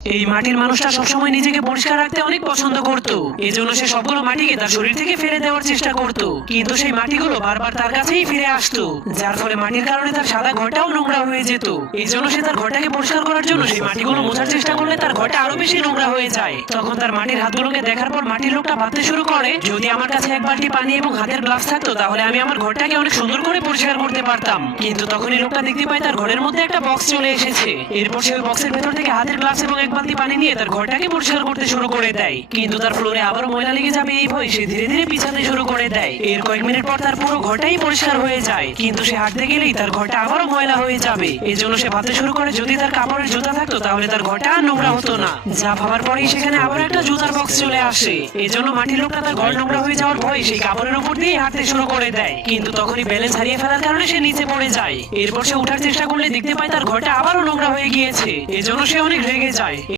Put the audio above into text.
এই মাটির মানুষটা সবসময় নিজেকে পরিষ্কার রাখতে অনেক পছন্দ করত। এজন্য সে সবগুলো মাটিকে তার শরীর থেকে ফেলে দেওয়ার চেষ্টা করত, কিন্তু সেই মাটিগুলো বারবার তার কাছেই ফিরে আসতো, যার ফলে মাটির কারণে তার সাদা ঘরটাও নোংরা হয়ে যেত। এজন্য সে তার ঘরটাকে পরিষ্কার করার জন্য সেই মাটিগুলো মোছার চেষ্টা করলে তার ঘরটা আরো বেশি নোংরা হয়ে যায়। তখন তার মাটির হাতগুলোকে দেখার পর মাটির লোকটা ভাবতে শুরু করে, যদি আমার কাছে এক বালতি পানি এবং হাতের গ্লাভস থাকতো তাহলে আমি আমার ঘরটাকে অনেক সুন্দর করে পরিষ্কার করতে পারতাম। কিন্তু তখনই লোকটা দেখতে পায় তার ঘরের মধ্যে একটা বক্স চলে এসেছে। এরপর সে ওই বক্সের ভেতর থেকে হাতের গ্লাভস এবং এক বালতি পানি নিয়ে তার ঘরটাকে পরিষ্কার করতে শুরু করে দেয়। কিন্তু তার ফ্লোরে আবারও ময়লা লেগে যাবে এই ভয় সে ধীরে ধীরে পিছাতে শুরু করে দেয়। এর কয়েক মিনিট পর তার পুরো ঘরটাই পরিষ্কার হয়ে যায়, কিন্তু সে হাঁটতে গেলেই তার ঘরটা আবারও ময়লা হয়ে যাবে। এজন্য সে ভাবতে শুরু করে, যদি তার কাপড়ের জুতা থাকতো তাহলে তার ঘরটা আর নোংরা হতো না। যা ভাবার পরেই সেখানে আবার একটা জুতার বক্স চলে আসে। এজন্য মাটির লোকটা তার ঘর নোংরা হয়ে যাওয়ার ভয় সেই কাপড়ের উপর দিয়ে হাঁটতে শুরু করে দেয়, কিন্তু তখনই ব্যালেন্স হারিয়ে ফেলার কারণে সে নিচে পড়ে যায়। এরপর সে ওঠার চেষ্টা করলে দেখতে পায় তার ঘরটা আবারও নোংরা হয়ে গিয়েছে। এজন্য সে অনেক রেগে যায়।